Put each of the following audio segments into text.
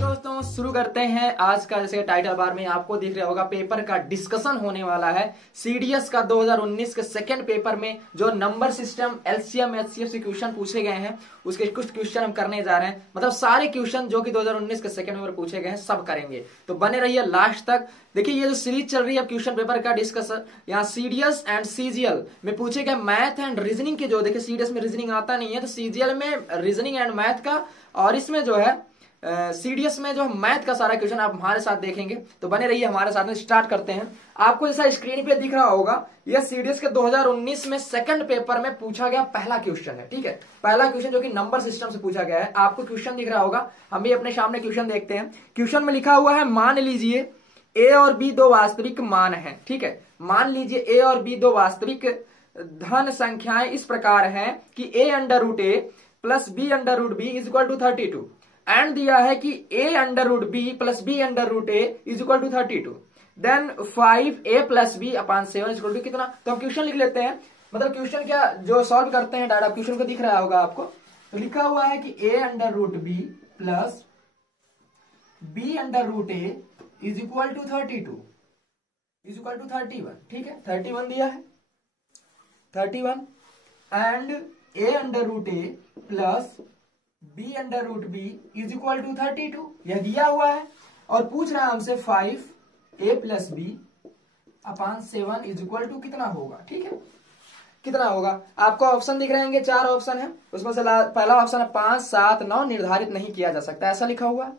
दोस्तों शुरू करते हैं आज का। जैसे टाइटल बार में आपको दिख रहा होगा, पेपर का डिस्कशन होने वाला है। सीडीएस का 2019 के सेकंड पेपर में जो नंबर सिस्टम एलसीएम एचसीएफ से क्वेश्चन पूछे गए हैं, उसके कुछ क्वेश्चन हम करने जा रहे हैं। मतलब सारे क्वेश्चन जो कि 2019 के सेकंड पेपर पूछे गए हैं सब करेंगे, तो बने रहिए लास्ट तक। देखिए ये जो सीरीज चल रही है क्वेश्चन पेपर का डिस्कशन, यहाँ सीडीएस एंड सीजीएल में पूछे गए मैथ एंड रीजनिंग के। जो देखिए सीडीएस में रीजनिंग आता नहीं है, तो सीजीएल में रीजनिंग एंड मैथ का, और इसमें जो है सीडीएस में जो मैथ का सारा क्वेश्चन आप हमारे साथ देखेंगे। तो बने रहिए हमारे साथ में। स्टार्ट करते हैं। आपको जैसा स्क्रीन पे दिख रहा होगा, यह सीडीएस के 2019 में सेकंड पेपर में पूछा गया पहला क्वेश्चन है। ठीक है, पहला क्वेश्चन जो कि नंबर सिस्टम से पूछा गया है। आपको क्वेश्चन दिख रहा होगा, हम भी अपने सामने क्वेश्चन देखते हैं। क्वेश्चन में लिखा हुआ है, मान लीजिए ए और बी दो वास्तविक मान है। ठीक है, मान लीजिए ए और बी दो वास्तविक धन संख्याएं इस प्रकार हैं कि A under root A plus B under root B is equal to 32। And दिया है कि a under root B plus B under root A is equal to 32। Then 5a plus B upon 7 is equal to कितना। तो हम question लिख लेते हैं। मतलब क्वेश्चन क्या जो सॉल्व करते हैं डायरेक्ट, क्वेश्चन को दिख रहा होगा आपको। तो लिखा हुआ है कि a under root B plus B under root A is equal to 32 is equal to 31। ठीक है, 31 दिया है, 31 and a under root A plus B under root B is equal to 32, यह दिया हुआ है। और पूछ रहा है हमसे 5a plus B upon 7 is equal to कितना होगा। ठीक है, कितना होगा। आपको ऑप्शन दिख रहे हैं, 4 ऑप्शन है, उसमें से पहला ऑप्शन है 5, 7, 9 निर्धारित नहीं किया जा सकता, ऐसा लिखा हुआ है।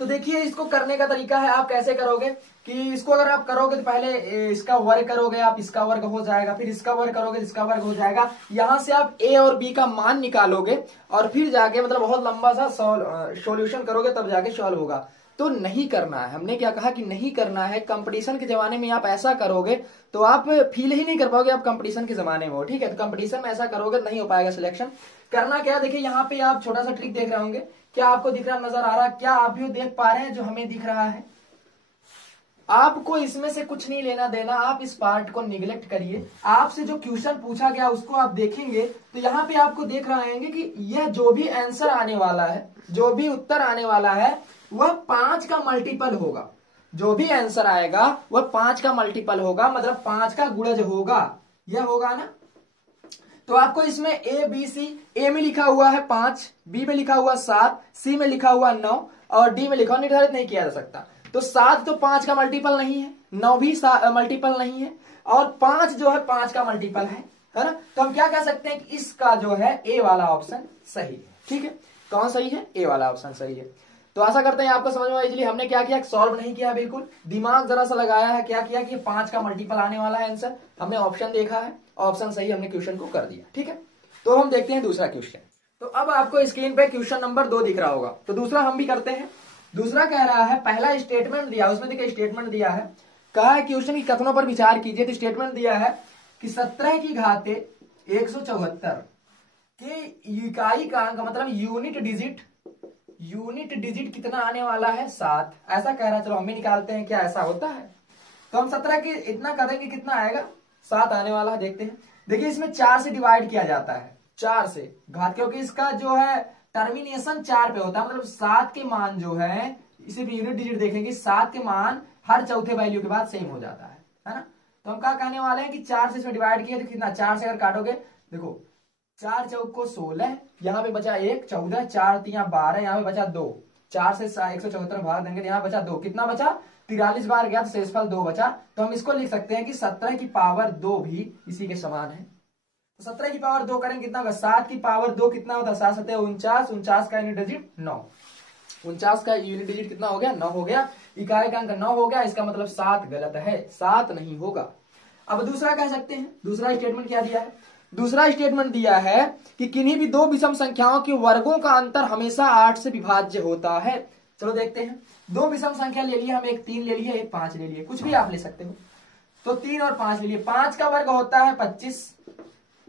तो देखिए इसको करने का तरीका है, आप कैसे करोगे कि इसको अगर आप करोगे तो पहले इसका वर्ग करोगे आप, इसका वर्ग हो जाएगा, फिर इसका वर्ग करोगे तो इसका वर्ग हो जाएगा। यहां से आप ए और बी का मान निकालोगे और फिर जाके मतलब बहुत लंबा सा सॉल्यूशन करोगे, तब जाके सॉल्व होगा। तो नहीं करना है, हमने क्या कहा कि नहीं करना है। कंपटीशन के जमाने में आप ऐसा करोगे तो आप फील ही नहीं कर पाओगे आप कंपटीशन के जमाने में हो। ठीक है, तो कंपटीशन में ऐसा करोगे तो नहीं हो पाएगा सिलेक्शन। करना क्या है, देखिए यहाँ पे आप छोटा सा ट्रिक देख रहे होंगे, क्या आपको दिख रहा नजर आ रहा, क्या आप भी देख पा रहे हैं जो हमें दिख रहा है। आपको इसमें से कुछ नहीं लेना देना, आप इस पार्ट को निगलेक्ट करिए। आपसे जो क्वेश्चन पूछा गया उसको आप देखेंगे तो यहाँ पे आपको देख रहे हैं कि यह जो भी आंसर आने वाला है, जो भी उत्तर आने वाला है वह 5 का मल्टीपल होगा। जो भी आंसर आएगा वह 5 का मल्टीपल होगा, मतलब 5 का गुणज होगा, यह होगा ना। तो आपको इसमें ए बी सी, ए में लिखा हुआ है 5, बी में लिखा हुआ 7, सी में लिखा हुआ 9 और डी में लिखा हुआ निर्धारित नहीं किया जा सकता। तो 7 तो 5 का मल्टीपल नहीं है, 9 भी मल्टीपल नहीं है, और 5 जो है 5 का मल्टीपल है ना। तो हम क्या कह सकते हैं कि इसका जो है ए वाला ऑप्शन सही है। ठीक है, कौन सही है, ए वाला ऑप्शन सही है। तो आशा करते हैं आपको समझ में इजीली। हमने क्या किया, सॉल्व नहीं किया, बिल्कुल दिमाग जरा सा लगाया है। क्या किया कि 5 का मल्टीपल आने वाला है आंसर, हमने ऑप्शन देखा है, ऑप्शन सही हमने क्वेश्चन को कर दिया। ठीक है, तो हम देखते हैं दूसरा क्वेश्चन। तो अब आपको स्क्रीन पे क्वेश्चन नंबर 2 दिख रहा होगा, तो दूसरा हम भी करते हैं। दूसरा कह रहा है, पहला स्टेटमेंट दिया, उसमें देखिए स्टेटमेंट दिया है, कहा है क्वेश्चन की कथनों पर विचार कीजिए। तो स्टेटमेंट दिया है कि 17 की घाते 174 के इकाई का अंक, मतलब यूनिट डिजिट कितना आने वाला है, 7, ऐसा कह रहा है। चलो हम भी निकालते हैं, क्या ऐसा होता है। तो हम 17 के इतना करेंगे, कितना आएगा, 7 आने वाला है। देखते हैं, देखिए इसमें 4 से डिवाइड किया जाता है, 4 से घात, क्योंकि इसका जो है टर्मिनेशन 4 पे होता है। मतलब 7 के मान जो है, इसे भी यूनिट डिजिट देखेंगे, 7 के मान हर चौथे वैल्यू के बाद सेम हो जाता है ना। तो हम क्या कहने वाले हैं कि 4 से इसमें डिवाइड किया तो कितना, 4 से अगर काटोगे, देखो 4 चौक को 16, यहाँ पे बचा 1, 14, 4 3 12, यहाँ पे बचा 2, 4 से 174 भाग देंगे, यहाँ बचा 2, कितना बचा, 43 बार गया तो शेषफल 2 बचा। तो हम इसको लिख सकते हैं कि 17 की पावर 2 भी इसी के समान है। तो 17 की पावर 2 करेंगे, कितना होगा, 7 की पावर 2 कितना होता है, 7 7 49, 49 का यूनिट डिजिट 9, 49 का यूनिट डिजिट कितना हो गया, 9 हो गया। इकाई का अंक 9 हो गया, इसका मतलब 7 गलत है, 7 नहीं होगा। अब दूसरा कह सकते हैं, दूसरा स्टेटमेंट क्या दिया है, दूसरा स्टेटमेंट दिया है कि किन्हीं भी दो विषम संख्याओं के वर्गों का अंतर हमेशा 8 से विभाज्य होता है। चलो देखते हैं, दो विषम संख्या ले लिया, हम एक 3 ले लिए, एक 5 ले लिए, कुछ भी आप ले सकते हो। तो 3 और 5 ले लिए, 5 का वर्ग होता है 25,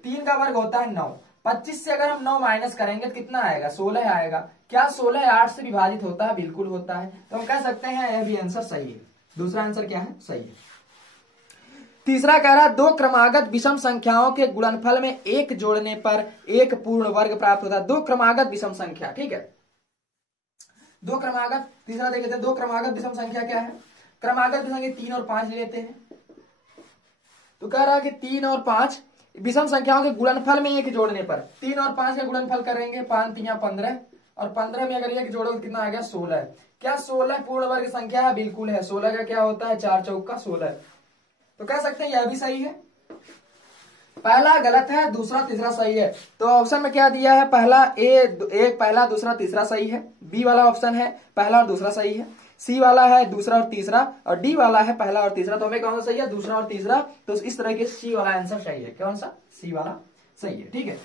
3 का वर्ग होता है 9, 25 से अगर हम 9 माइनस करेंगे तो कितना आएगा, 16 आएगा। क्या 16 8 से विभाजित होता है, बिल्कुल होता है। तो हम कह सकते हैं यह भी आंसर सही है, दूसरा आंसर क्या है, सही है। तीसरा कह रहा है दो क्रमागत विषम संख्याओं के गुणनफल में एक जोड़ने पर एक पूर्ण वर्ग प्राप्त होता है। दो क्रमागत विषम संख्या, ठीक है, दो क्रमागत। तीसरा देख लेते हैं, दो क्रमागत विषम संख्या क्या है। क्रमागत विषम संख्या 3 और 5 लेते हैं। तो कह रहा है कि 3 और 5 विषम संख्याओं के गुणनफल में एक जोड़ने पर 3 और 5 का गुणनफल करेंगे, 5 3 15 और 15 में अगर एक जोड़ोगे कितना आ गया 16। क्या 16 पूर्ण वर्ग संख्या है? बिल्कुल है। 16 का क्या होता है? 4 चौका 16। तो कह सकते हैं यह भी सही है। पहला गलत है, दूसरा तीसरा सही है। तो ऑप्शन में क्या दिया है? पहला एक पहला दूसरा तीसरा सही है। बी वाला ऑप्शन है पहला और दूसरा सही है। सी वाला है दूसरा और तीसरा, और डी वाला है पहला और तीसरा। तो हमें कौन सा सही है? दूसरा और तीसरा। तो इस तरह के सी वाला आंसर सही है। कौन सा? सी वाला सही है। ठीक है,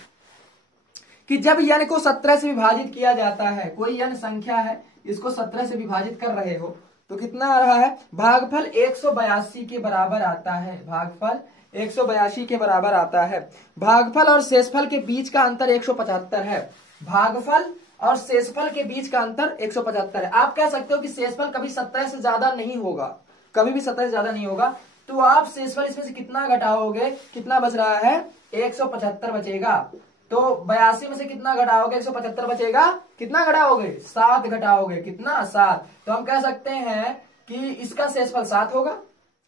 कि जब n को 17 से विभाजित किया जाता है, कोई n संख्या है, इसको 17 से विभाजित कर रहे हो, तो कितना आ रहा है? भागफल 182 के बराबर आता है। भागफल 182 के बराबर आता है। भागफल और शेषफल के बीच का अंतर 175 है। भागफल और शेषफल के बीच का अंतर 175 है। आप कह सकते हो कि शेषफल कभी 17 से ज्यादा नहीं होगा, कभी भी 17 से ज्यादा नहीं होगा। तो आप शेषफल इसमें से कितना घटाओगे? कितना बच रहा है? 175 बचेगा। तो 82 में से कितना घटाओगे? 175 बचेगा। कितना घटाओगे? 7 घटाओगे। कितना? 7। तो हम कह सकते हैं कि इसका शेषफल 7 होगा,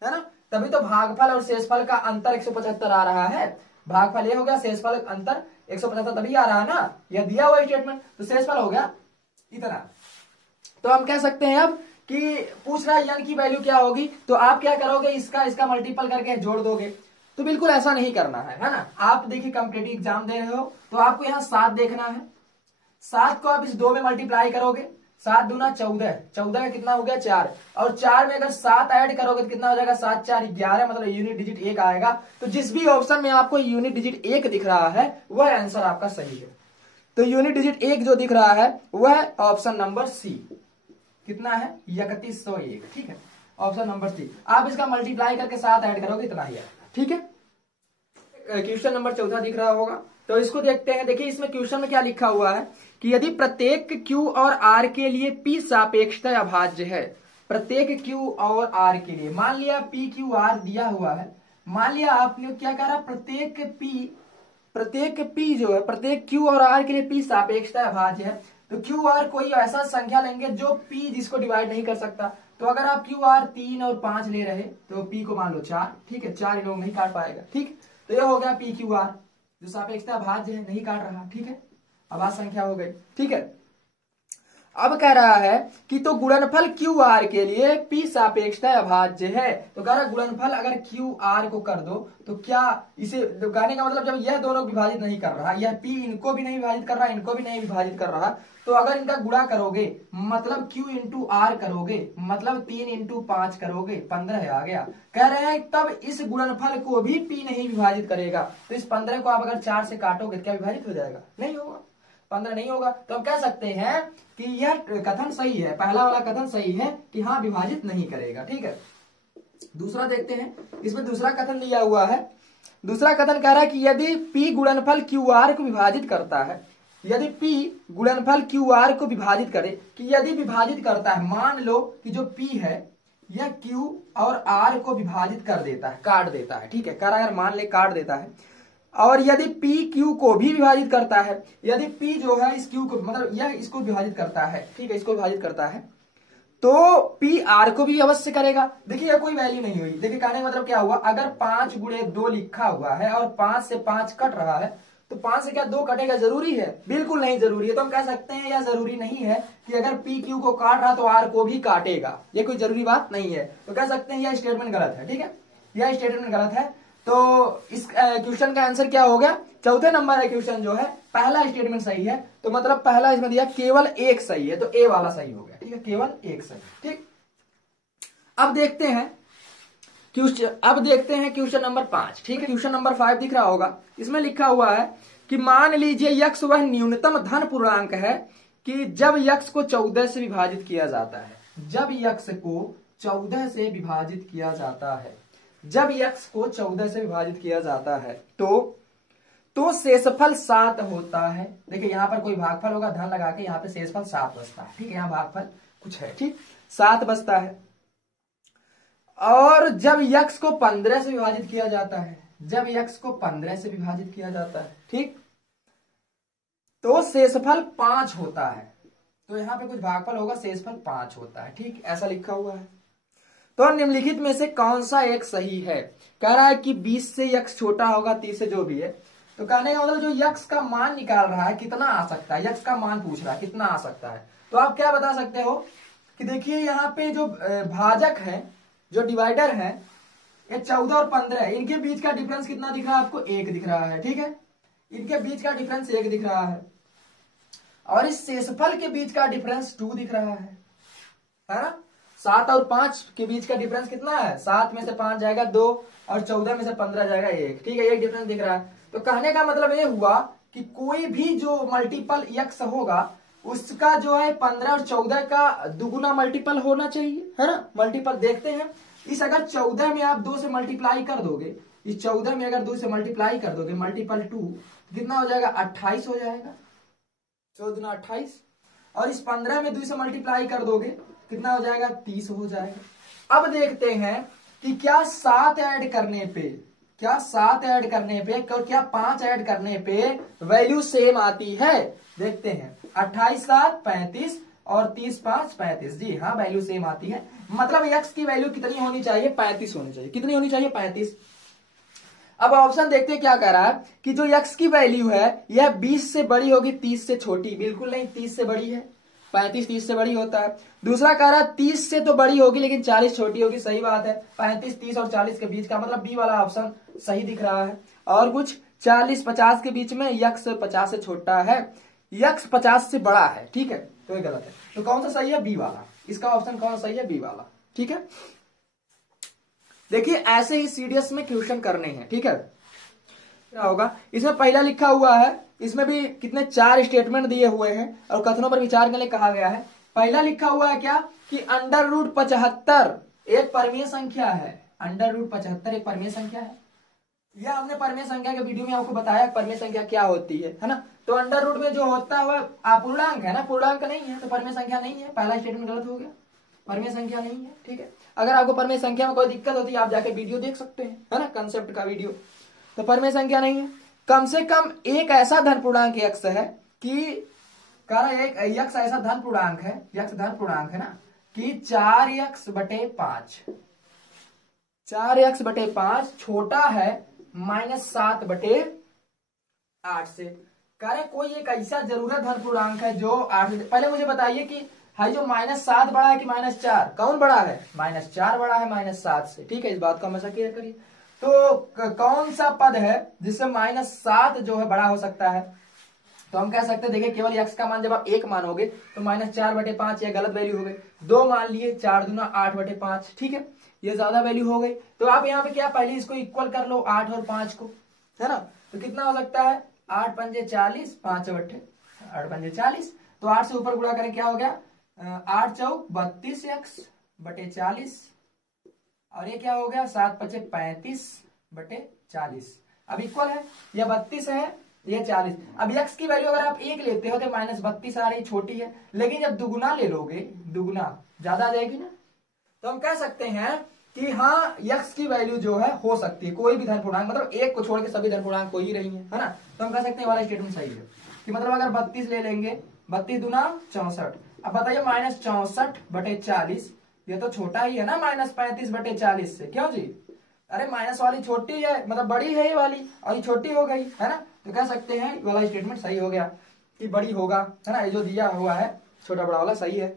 है ना। तभी तो भागफल और शेषफल का अंतर 175 आ रहा है। भागफल ये हो गया, शेषफल अंतर 175 तभी आ रहा है ना, यह दिया हुआ स्टेटमेंट। तो शेषफल हो गया इतना। तो हम कह सकते हैं अब कि पूछ रहा है n की वैल्यू क्या होगी, तो आप क्या करोगे? इसका मल्टीपल करके जोड़ दोगे। तो बिल्कुल ऐसा नहीं करना है ना। आप देखिए कॉम्पिटिटिव एग्जाम दे रहे हो तो आपको यहाँ 7 देखना है। 7 को आप इस 2 में मल्टीप्लाई करोगे, 7 दूना 14, 14 का कितना हो गया? 4, और 4 में अगर 7 ऐड करोगे तो कितना हो जाएगा? 7 4 11, मतलब यूनिट डिजिट 1 आएगा। तो जिस भी ऑप्शन में आपको यूनिट डिजिट 1 दिख रहा है वह आंसर आपका सही है। तो यूनिट डिजिट 1 जो दिख रहा है वह ऑप्शन नंबर सी। कितना है? 3101। ठीक है, ऑप्शन नंबर सी। आप इसका मल्टीप्लाई करके 7 ऐड करोगे इतना ही है। ठीक है, क्वेश्चन नंबर 14 दिख रहा होगा, तो इसको देखते हैं। देखिए इसमें क्वेश्चन में क्या लिखा हुआ है कि यदि प्रत्येक Q और R के लिए P सापेक्षता अभाज्य है। प्रत्येक Q और R के लिए, मान लिया P Q R दिया हुआ है। मान लिया आपने क्या कहा? प्रत्येक P जो है, प्रत्येक Q और R के लिए P सापेक्षता अभाज्य है। तो Q R कोई ऐसा संख्या लेंगे जो P जिसको डिवाइड नहीं कर सकता। तो अगर आप Q R 3 और 5 ले रहे तो P को मान लो 4। ठीक है, 4 लोग नहीं काट पाएगा। ठीक, तो यह हो गया P Q R जो सापेक्षता अभाज्य है, नहीं काट रहा। ठीक है, अभाज्य संख्या हो गई। ठीक है, अब कह रहा है कि तो गुणनफल क्यू आर के लिए P सापेक्षता अभाज्य है। तो कह रहा है गुणनफल अगर क्यू आर को कर दो तो क्या इसे कहने का मतलब, जब यह दोनों विभाजित नहीं कर रहा, यह P इनको भी नहीं विभाजित कर रहा, इनको भी नहीं विभाजित कर रहा, तो अगर इनका गुणा करोगे मतलब Q इंटू आर करोगे, मतलब 3 इंटू 5 करोगे, 15 आ गया। कह रहे हैं तब इस गुणनफल को भी P नहीं विभाजित करेगा। तो इस 15 को आप अगर 4 से काटोगे तो क्या विभाजित हो जाएगा? नहीं होगा, 15 नहीं होगा। तो हम कह सकते हैं कि यह कथन सही है, पहला वाला कथन सही है कि हाँ विभाजित नहीं करेगा। ठीक है, दूसरा देखते हैं। इसमें दूसरा कथन दिया हुआ है। दूसरा कथन कह रहा है कि यदि P गुणनफल QR को विभाजित करता है, यदि P गुणनफल QR को विभाजित करे, कि यदि विभाजित करता है, मान लो कि जो P है यह Q और R को विभाजित कर देता है, काट देता है। ठीक है, कह रहा है मान ले काट देता है। और यदि P Q को भी विभाजित करता है, यदि P जो है इस Q को, मतलब यह इसको विभाजित करता है, ठीक है, इसको विभाजित करता है, तो P R को भी अवश्य करेगा। देखिए यह कोई वैल्यू नहीं हुई। देखिए कहने का मतलब क्या हुआ, अगर 5 गुणे 2 लिखा हुआ है और 5 से 5 कट रहा है, तो 5 से क्या 2 कटेगा? जरूरी है? बिल्कुल नहीं जरूरी है। तो हम कह सकते हैं यह जरूरी नहीं है कि अगर P Q को काट रहा तो R को भी काटेगा, ये कोई जरूरी बात नहीं है। तो कह सकते हैं यह स्टेटमेंट गलत है। ठीक है, यह स्टेटमेंट गलत है। तो इस क्वेश्चन का आंसर क्या हो गया? चौथे नंबर है क्वेश्चन जो है, पहला स्टेटमेंट सही है। तो मतलब पहला इसमें दिया केवल एक सही है, तो ए वाला सही हो गया। ठीक है, केवल एक सही। ठीक, अब देखते हैं क्वेश्चन नंबर 5। ठीक है, क्वेश्चन नंबर 5 दिख रहा होगा। इसमें लिखा हुआ है कि मान लीजिए यक्ष वह न्यूनतम धन पूर्णांक है कि जब यक्ष को 14 से विभाजित किया जाता है। जब यक्ष को 14 से विभाजित किया जाता है, जब यक्ष को 14 से विभाजित किया जाता है तो शेषफल 7 होता है। देखिए यहां पर कोई भागफल होगा, धन लगा के यहां पे शेषफल 7 बचता है। ठीक है, यहां भागफल कुछ है, ठीक, 7 बचता है। और जब यक्स को 15 से विभाजित किया जाता है, जब यक्स को 15 से विभाजित किया जाता है, ठीक, तो शेषफल 5 होता है। तो यहां पे कुछ भागफल होगा, शेषफल 5 होता है, ठीक, ऐसा लिखा हुआ है। तो निम्नलिखित में से कौन सा एक सही है? कह रहा है कि 20 से यक्स छोटा होगा 30 से, जो भी है। तो कहने का मतलब जो यक्स का मान निकाल रहा है कितना आ सकता है, यक्स का मान पूछ रहा है कितना आ सकता है। तो आप क्या बता सकते हो कि देखिए यहाँ पे जो भाजक है, जो डिवाइडर है, ये 14 और 15 है, इनके बीच का डिफरेंस कितना दिख रहा है आपको? 1 दिख रहा है, ठीक है, इनके बीच का डिफरेंस 1 दिख रहा है। और इस शेषफल के बीच का डिफरेंस 2 दिख रहा है ना। 7 और 5 के बीच का डिफरेंस कितना है? 7 में से 5 जाएगा 2 और 14 में से 15 जाएगा 1, ठीक है, एक डिफरेंस दिख रहा है। तो कहने का मतलब ये हुआ कि कोई भी जो मल्टीपल यक्स होगा उसका जो है 15 और 14 का दुगुना मल्टीपल होना चाहिए, है ना। मल्टीपल देखते हैं, इस अगर 14 में आप 2 से मल्टीप्लाई कर दोगे, इस 14 में अगर 2 से मल्टीप्लाई कर दोगे, मल्टीपल 2 कितना हो जाएगा? 28 हो जाएगा, 14 28। और इस 15 में 2 से मल्टीप्लाई कर दोगे कितना हो जाएगा? 30 हो जाएगा। अब देखते हैं कि क्या 7 ऐड करने पे, क्या 7 ऐड करने पे और क्या 5 ऐड करने पे वैल्यू सेम आती है? देखते हैं। 28 7 35 और 30 5 35, जी हाँ, वैल्यू सेम आती है। मतलब x की वैल्यू कितनी होनी चाहिए? 35 होनी चाहिए। कितनी होनी चाहिए? 35। अब ऑप्शन देखते हैं क्या कह रहा है कि जो x की वैल्यू है यह 20 से बड़ी होगी 30 से छोटी। बिल्कुल नहीं, 30 से बड़ी है, 35 30 से बड़ी होता है। दूसरा कह रहा है 30 से तो बड़ी होगी लेकिन 40 छोटी होगी। सही बात है, 35 30 और 40 के बीच का, मतलब बी वाला ऑप्शन सही दिख रहा है। और कुछ 40 50 के बीच में, यक्स 50 से छोटा है, यक्स 50 से बड़ा है, ठीक है, तो ये गलत है। तो कौन सा सही है? बी वाला। इसका ऑप्शन कौन सा सही है? बी वाला, ठीक है। देखिए ऐसे ही सीडीएस में क्वेश्चन करने हैं, ठीक है। क्या होगा इसमें? पहला लिखा हुआ है, इसमें भी कितने 4 स्टेटमेंट दिए हुए हैं और कथनों पर विचार करने कहा गया है। पहला लिखा हुआ है क्या कि अंडर रूट 75 एक परमीय संख्या है। अंडर रूट 75 एक परमीय संख्या है। यह हमने परमीय संख्या के वीडियो में आपको बताया परमीय संख्या क्या होती है ना। तो अंडर रूट में जो होता है वह अपूर्णांक है ना, पूर्णांक नहीं है, तो परमीय संख्या नहीं है। पहला स्टेटमेंट गलत हो गया, परमीय संख्या नहीं है, ठीक है। अगर आपको परमीय संख्या में कोई दिक्कत होती है आप जाके वीडियो देख सकते हैं, है ना, कंसेप्ट का वीडियो। तो परमीय संख्या नहीं है। कम से कम एक ऐसा धन पूर्णांक यक्स है कि एक यक्स ऐसा धन पूर्णांक है, यक्स धन पूर्णांक है ना, कि 4x बटे 5, 4x बटे 5 छोटा है -7 बटे 8 से। कह रहे कोई एक ऐसा जरूरत धन पूर्णांक है जो 8 से। पहले मुझे बताइए कि हाई जो -7 बड़ा है कि -4? कौन बड़ा है? -4 बड़ा है -7 से, ठीक है। इस बात को हमेशा क्लियर करिए। तो कौन सा पद है जिससे -7 जो है बड़ा हो सकता है? तो हम कह सकते हैं, देखिए केवल x का मान जब आप 1 मानोगे तो -4 बटे 5 यह गलत वैल्यू हो गई। 2 मान लिए, 4 दूना 8 बटे 5, ठीक है, ये ज्यादा वैल्यू हो गई। तो आप यहाँ पे क्या, पहले इसको इक्वल कर लो 8 और 5 को, है ना। तो कितना हो सकता है? 8 पंजे 40, 5 बटे 8 पंजे 40। तो 8 से ऊपर गुणा करें क्या हो गया? 8 चौक 32x बटे 40, और ये क्या हो गया? 7 पचे 35 बटे 40। अब इक्वल है, यह 32 है, ये 40। अब x की वैल्यू अगर आप 1 लेते हो तो -32 आ रही, छोटी है। लेकिन जब दुगुना ले लोगे, दुगुना ज्यादा आ जाएगी ना, तो हम कह सकते हैं कि हाँ x की वैल्यू जो है हो सकती है कोई भी धन पूर्णांक, मतलब 1 को छोड़ के सभी धन पूर्णांक हो ही रही है ना। तो हम कह सकते हैं वाला स्टेटमेंट सही है कि मतलब अगर 32 ले लेंगे, 32 दूना 64। अब बताइए -64 बटे 40, ये तो छोटा ही है ना -35 बटे 40 से, क्यों जी? अरे माइनस वाली छोटी है, मतलब बड़ी है ये वाली, और ये छोटी हो गई, है ना। तो कह सकते हैं वाला स्टेटमेंट सही हो गया कि बड़ी होगा, है ना। ये जो दिया हुआ है छोटा बड़ा वाला सही है।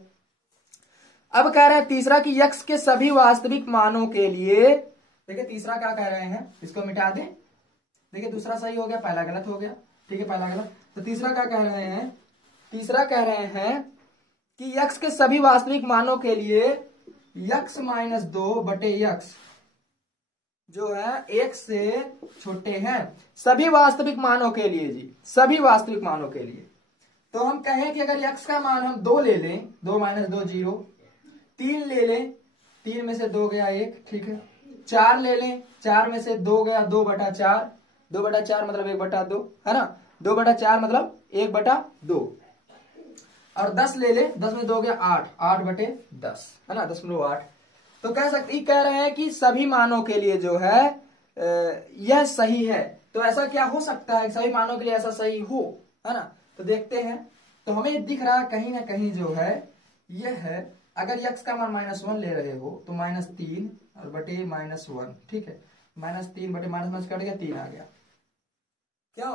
अब कह रहे हैं तीसरा कि x के सभी वास्तविक मानों के लिए, देखिए तीसरा क्या कह रहे हैं, इसको मिटा दें। देखिए दूसरा सही हो गया, पहला गलत हो गया, ठीक है, पहला गलत। तो तीसरा क्या कह रहे हैं? तीसरा कह रहे हैं कि x के सभी वास्तविक मानों के लिए x -2 बटे x जो है 1 से छोटे हैं, सभी वास्तविक मानों के लिए जी, सभी वास्तविक मानों के लिए। तो हम कहें कि अगर x का मान हम 2 ले लें, 2 - 2 0, 3 ले लें, 3 में से 2 गया 1, ठीक है, 4 ले लें, 4 में से 2 गया 2 बटा 4, 2 बटा 4 मतलब 1 बटा 2, है ना, 2 बटा 4 मतलब 1 बटा 2, और 10 ले लें, 10 में 2 गया 8, 8 बटे 10, है ना, 10 में 8। तो कह रहे हैं कि सभी मानों के लिए जो है यह सही है। तो ऐसा क्या हो सकता है सभी मानों के लिए ऐसा सही हो, है ना। तो देखते हैं, तो हमें दिख रहा कहीं ना कहीं जो है यह है, अगर x का मान -1 ले रहे हो तो -3 और बटे -1, ठीक है। -3 बटे माइनस कट गया 3 आ गया, क्यों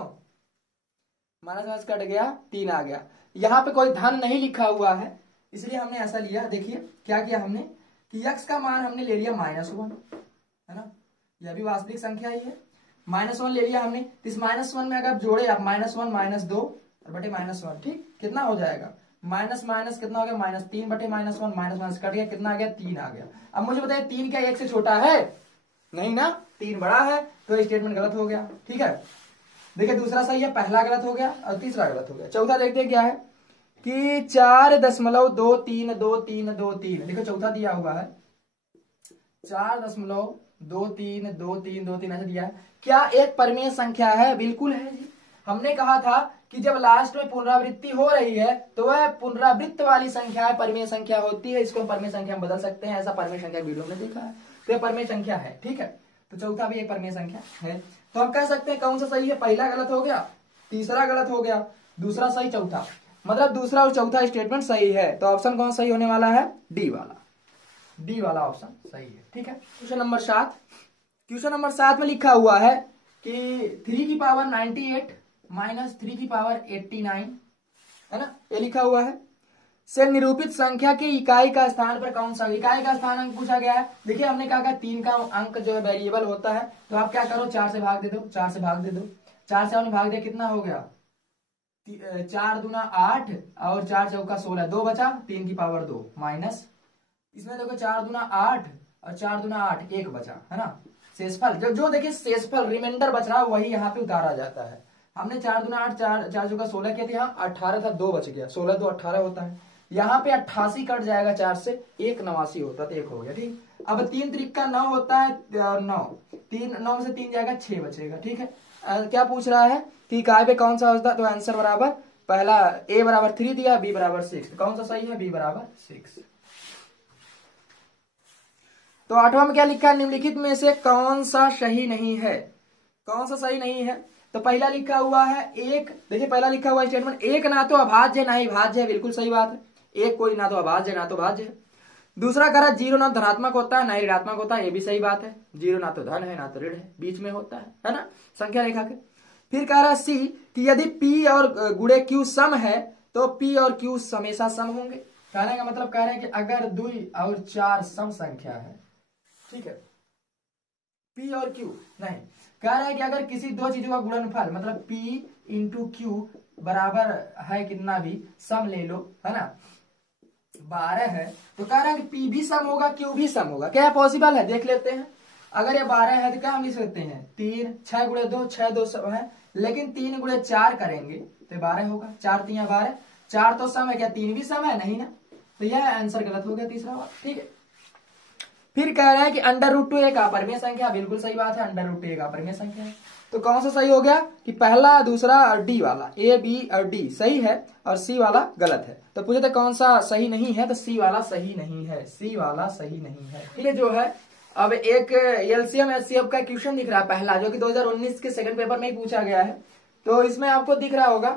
माइनस कट गया 3 आ गया। यहाँ पे कोई धन नहीं लिखा हुआ है, इसलिए हमने ऐसा लिया। देखिए क्या किया हमने कि x का मान हमने ले लिया -1, है ना, यह भी वास्तविक संख्या ही है। -1 ले लिया हमने, इस -1 में अगर आप जोड़े आप -1 -2 और बटे -1, ठीक, कितना हो जाएगा माइनस माइनस कितना हो गया -3 बटे -1, माइनस कट गया, कितना आ गया 3 आ गया। अब मुझे बताइए 3 क्या 1 से छोटा है? नहीं ना, 3 बड़ा है, तो स्टेटमेंट गलत हो गया, ठीक है। देखिए दूसरा सही है, पहला गलत हो गया और तीसरा गलत हो गया। चौथा देखते हैं क्या है कि 4.232323। देखो चौथा दिया हुआ है 4.232323 ऐसे दिया है। क्या एक परिमेय संख्या है? बिल्कुल है जी। हमने कहा था कि जब लास्ट में पुनरावृत्ति हो रही है तो वह पुनरावृत्त वाली संख्या परिमेय संख्या होती है। इसको परिमेय संख्या में बदल सकते हैं, ऐसा परिमेय संख्या वीडियो में देखा है, तो यह परिमेय संख्या है, ठीक है। तो चौथा भी एक परिमेय संख्या है। तो हम कह सकते हैं कौन सा सही है? पहला गलत हो गया, तीसरा गलत हो गया, दूसरा सही, चौथा, मतलब दूसरा और चौथा स्टेटमेंट सही है। तो ऑप्शन कौन सही होने वाला है? डी वाला, डी वाला ऑप्शन सही है, ठीक है। क्वेश्चन नंबर 7, क्वेश्चन नंबर 7 में लिखा हुआ है कि 3 की पावर 98 माइनस 3 की पावर 89, है ना, ये लिखा हुआ है। से निरूपित संख्या के इकाई का स्थान पर कौन सा? इकाई का स्थान अंक पूछा गया है। देखिए हमने कहा 3 का अंक जो है वेरिएबल होता है, तो आप क्या करो 4 से भाग दे दो, 4 से भाग दे दो, 4 से हमने भाग दिया, कितना हो गया 4 दूना 8 और 4 चौका 16, 2 बचा, 3 की पावर 2 माइनस, इसमें देखो 4 दूना 8 और 4 दूना 8, 1 बचा, है ना। शेषफल जो देखिए शेषफल रिमाइंडर बच रहा है वही यहाँ पे उतारा जाता है। हमने 4 दूना 8 4 चौका 16 किया था, यहाँ 18 था, 2 बच गया, 16 2 18 होता है। यहाँ पे 88 कट जाएगा 4 से, 1 89 होता है, तो 1 हो गया, ठीक। अब 3 त्रिक 9 होता है 9, 9 से 3 जाएगा 6 बचेगा, ठीक है। क्या पूछ रहा है कि इकाई पे कौन सा होता है? तो आंसर बराबर पहला a बराबर 3 दिया, b बराबर 6, कौन सा सही है? b बराबर 6। तो 8वां में क्या लिखा है? निम्नलिखित में से कौन सा सही नहीं है? कौन सा सही नहीं है? तो पहला लिखा हुआ है 1, देखिए पहला लिखा हुआ स्टेटमेंट 1 ना तो अभाज्य ना ही भाज्य है, बिल्कुल सही बात है। 1 कोई ना तो अभाज्य ना तो भाज्य है। दूसरा कह रहा 0 ना धनात्मक होता है ना ही ऋणात्मक होता है, ये भी सही बात है। 0 ना तो धन है ना तो ऋण है, बीच में होता है ना संख्या रेखा के। फिर कह रहा सी कि यदि p और गुणे q सम है तो p और q हमेशा सम होंगे। कहने का मतलब कह रहे हैं कि अगर 2 और 4 सम संख्या है, ठीक है, p और q नहीं, कह रहा है कि अगर किसी दो चीजों का गुणनफल मतलब p इंटू q बराबर है कितना भी, सम ले लो, है ना, 12 है, तो कह रहा है कि p भी सम होगा q भी सम होगा। क्या पॉसिबल है? देख लेते हैं। अगर ये 12 है तो क्या हम लिख सकते हैं 3, 6 गुणे 2, 6 2 सम है, लेकिन 3 गुणे 4 करेंगे तो 12 होगा, 4 3 12, 4 तो सम है, क्या 3 भी सम है? नहीं ना, तो यह आंसर गलत हो गया तीसरा वाला, ठीक है। फिर कह रहा है कि √2 एक अपरिमेय संख्या, बिल्कुल सही बात है, √2 एक अपरिमेय संख्या है। तो कौन सा सही हो गया कि पहला, दूसरा और डी वाला, ए बी और डी सही है और सी वाला गलत है। तो पूछे थे कौन सा सही नहीं है, तो सी वाला सही नहीं है, सी वाला सही नहीं है। ये जो है अब एक एलसीएम एचसीएफ का क्वेश्चन दिख रहा है पहला, जो कि 2019 के सेकंड पेपर में ही पूछा गया है। तो इसमें आपको दिख रहा होगा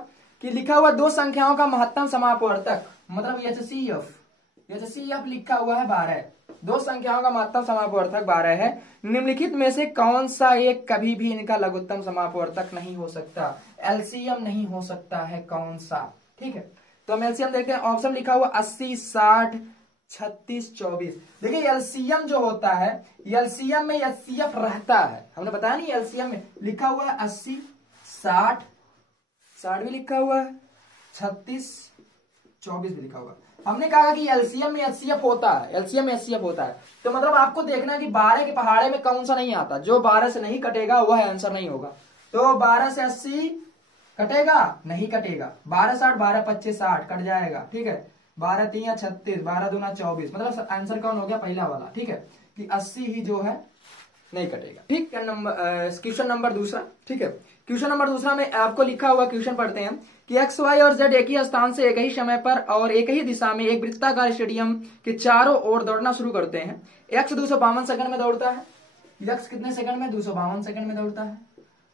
कि लिखा हुआ दो संख्याओं का महत्तम समापवर्तक, मतलब एचसीएफ लिखा हुआ है 12, दो संख्याओं का महत्तम समापवर्तक 12 है। निम्नलिखित में से कौन सा एक कभी भी इनका लघुत्तम समापवर्तक नहीं हो सकता, एलसीएम नहीं हो सकता है, कौन सा? ठीक है, तो हम एलसीएम देखते हैं। ऑप्शन लिखा हुआ 80 60 36 24। देखिए एलसीएम जो होता है, एलसीएम में एचसीएफ रहता है, हमने बताया नहीं, एलसीएम में लिखा हुआ है 80 60 भी लिखा हुआ है, 36 24 भी लिखा हुआ है। हमने कहा कि एलसीएम में एचसीएफ होता है, एलसीएम में एचसीएफ होता है, तो मतलब आपको देखना है कि 12 के पहाड़े में कौन सा नहीं आता, जो 12 से नहीं कटेगा वह आंसर नहीं होगा। तो 12 से 80 कटेगा, नहीं कटेगा, 12 60 12 25 60 कट जाएगा, ठीक है, 12 3 36 12 दूना 24, मतलब आंसर कौन हो गया? पहला वाला, ठीक है, कि 80 ही जो है नहीं कटेगा। ठीक है, क्वेश्चन नंबर दूसरा। ठीक है, क्वेश्चन नंबर दूसरा में आपको लिखा हुआ क्वेश्चन पढ़ते हैं कि एक्स वाई और जेड एक ही स्थान से एक ही समय पर और एक ही दिशा में एक वृत्ताकार स्टेडियम के चारों ओर दौड़ना शुरू करते हैं। एक्स 252 सेकंड में दौड़ता है, एक्स कितने सेकंड में, 252 सेकंड में दौड़ता है।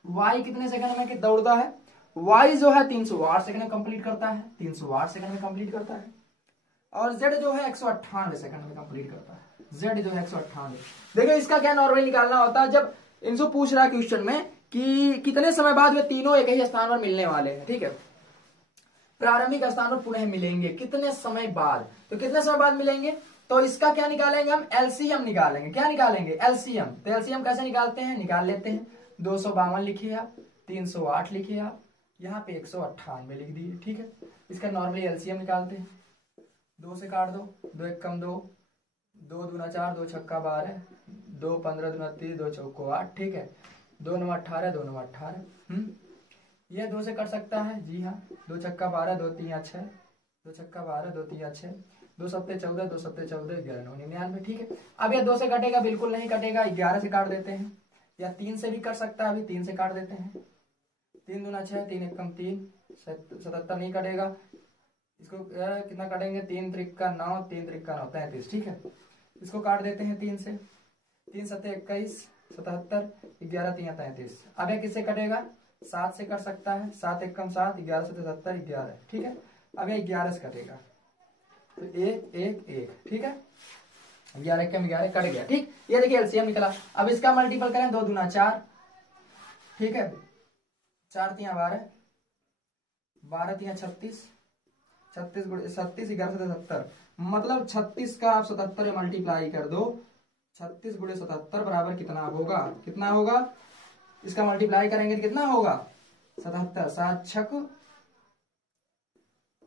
वाई कितने सेकंड में दौड़ता है, वाई जो है 308 सेकंड में कंप्लीट करता है, 308 सेकंड में कंप्लीट करता है। और जेड जो है 198 सेकंड में कंप्लीट करता है, जेड जो है 198। देखिए इसका क्या नॉर्मली निकालना होता है, जब इनसे पूछ रहा है क्वेश्चन में कि कितने समय बाद वे तीनों एक ही स्थान पर मिलने वाले हैं। ठीक है, प्रारंभिक स्थान पर पुनः मिलेंगे, कितने समय बाद, तो कितने समय बाद मिलेंगे, तो इसका क्या निकालेंगे हम, एलसीएम निकालेंगे। क्या निकालेंगे, एलसीएम। तो एलसीएम कैसे निकालते हैं, निकाल लेते हैं। 252 लिखिए आप, 308 लिखिए आप, यहाँ पे 198 लिख दिए। ठीक है, इसका नॉर्मली एलसीएम निकालते हैं। 2 से काट दो, 2 एक कम 2, 2 दूना 4, 2 छक्का 12, 2 15 दूना 30, 2 चौको 8। ठीक है, 2 9 18, 2 9 18। ये 2 से कट सकता है, जी हाँ। 2 छक्का 12, 2 3 6, 2 छक्का 12, 2 3 6, 2 सत्ते 14, 2 सत्ते 14, 11 9 99। ठीक है, अब ये 2 से कटेगा, बिल्कुल नहीं कटेगा, 11 से काट देते हैं, या 3 से भी कट सकता है, अभी 3 से काट देते हैं। 3 दूना 6, 3 एक कम 3, 77 नहीं कटेगा। इसको कितना काटेंगे, 3 त्रिका 9, 3 त्रिका 9, 33। ठीक है, इसको काट देते हैं 3 से, 3 सत्ते 21, 77, 11 3 33। अब यह किससे कटेगा, 7 से कट सकता है, 7 एक कम 7, 11 सत्ते 70, 11। ठीक है, अब यह 11 से कटेगा, तो 1 1 1। ठीक है, 11 कम 11 कट गया। ठीक, ये देखिए एलसीएम निकला। अब इसका मल्टीपल करें, 2 दूना 4, ठीक है, 4 3 12, 12 3 36, 36 11 से 70, मतलब 36 का आप 77 में मल्टीप्लाई कर दो। 36 गुणे 77 बराबर कितना होगा, कितना होगा, इसका मल्टीप्लाई करेंगे तो कितना होगा, 77, 7 छक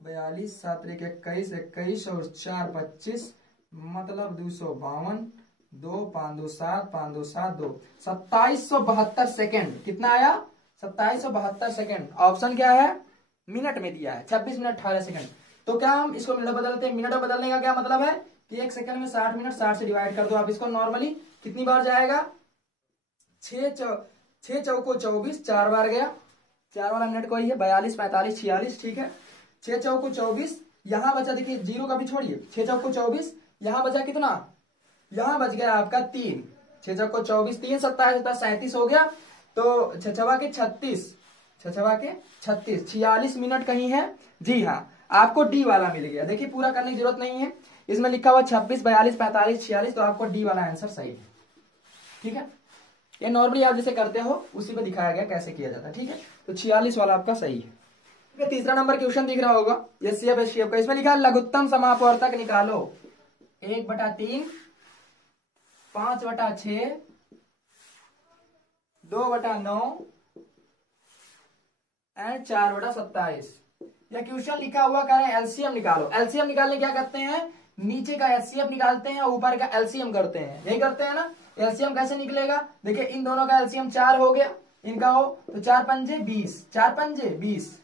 42, 7 1 21, 21 और 4 25, मतलब 252, 2 5 2 7, 5 2 7 2, 2772 सेकेंड। कितना आया, 2772 सेकेंड। ऑप्शन क्या है, मिनट में दिया है, 26 मिनट 18 सेकंड। तो क्या हम इसको मिनट बदलते हैं, मिनट बदलने का क्या मतलब है कि 1 सेकंड में 60 मिनट, 60 से डिवाइड कर दो आप इसको। नॉर्मली कितनी बार जाएगा, 6 चौको 24, 4 बार गया, 4 वाला मिनट कोई है, 42 45 46। ठीक है, 6 चौको 24, यहाँ बचा, देखिए जीरो का भी छोड़िए, 6 चौको 24, यहाँ बचा कितना, यहाँ बच गया आपका 3, 6 चौको 24, 3 27 37 हो गया, तो 6 के 36, 6 के 36, 46 मिनट कहीं है, जी हाँ, आपको डी वाला मिल गया। देखिए पूरा करने की जरूरत नहीं है, इसमें लिखा हुआ 26 42 45 46, तो आपको डी वाला आंसर सही है। ठीक है, ये नॉर्मली आप जैसे करते हो उसी पे दिखाया गया कैसे किया जाता है। ठीक है, तो 46 वाला आपका सही है। ठीक है, तीसरा नंबर क्वेश्चन दिख रहा होगा, एचसीएफ एचसीएफ का, इसमें लिखा लघुत्तम समापवर्तक निकालो। 1/3, 5/6, 2/9 एंड 4/27। यह क्वेश्चन लिखा हुआ कह रहे हैं एलसीएम निकालो। एलसीएम निकालने क्या करते हैं, नीचे का एचसीएफ निकालते हैं, ऊपर का एलसीएम करते हैं, यही करते हैं ना। एलसीएम कैसे निकलेगा, देखिए इन दोनों का एलसीएम 4 हो गया, इनका हो तो 4 पंजे 20, 4 पंजे 20,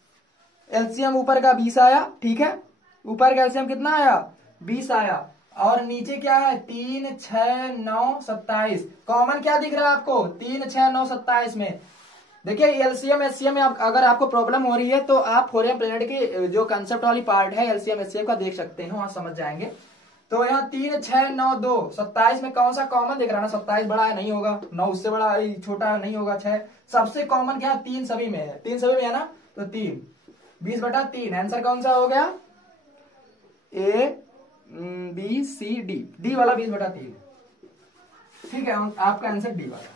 एलसीएम ऊपर का 20 आया। ठीक है, ऊपर का एलसीएम कितना आया, 20 आया, और नीचे क्या है, 3 6 9 27। कॉमन क्या दिख रहा है आपको, 3 6 9 27 में। देखिए एलसीएम एचसीएम में अगर आपको प्रॉब्लम हो रही है तो आप फोरियर प्लेनेट की जो कंसेप्ट वाली पार्ट है एलसीएम एचसीएम का देख सकते हैं, वहां समझ जाएंगे। तो यहाँ 3 6 9 2 27 में कौन सा कॉमन दिख रहा है ना, 27 बड़ा है, नहीं होगा, 9 उससे बड़ा छोटा नहीं होगा, 6 सबसे कॉमन क्या है, 3 सभी में है, 3 सभी में है ना, तो 3 20/3। आंसर कौन सा हो गया, A B C D, D वाला 20/3। ठीक है, आपका आंसर डी वाला।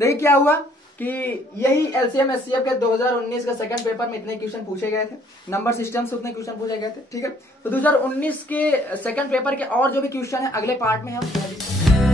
देखिए क्या हुआ कि यही एलसीएम एचसीएफ के 2019 के सेकंड पेपर में इतने क्वेश्चन पूछे गए थे, नंबर सिस्टम से उतने क्वेश्चन पूछे गए थे। ठीक है, तो 2019 के सेकंड पेपर के और जो भी क्वेश्चन है अगले पार्ट में हम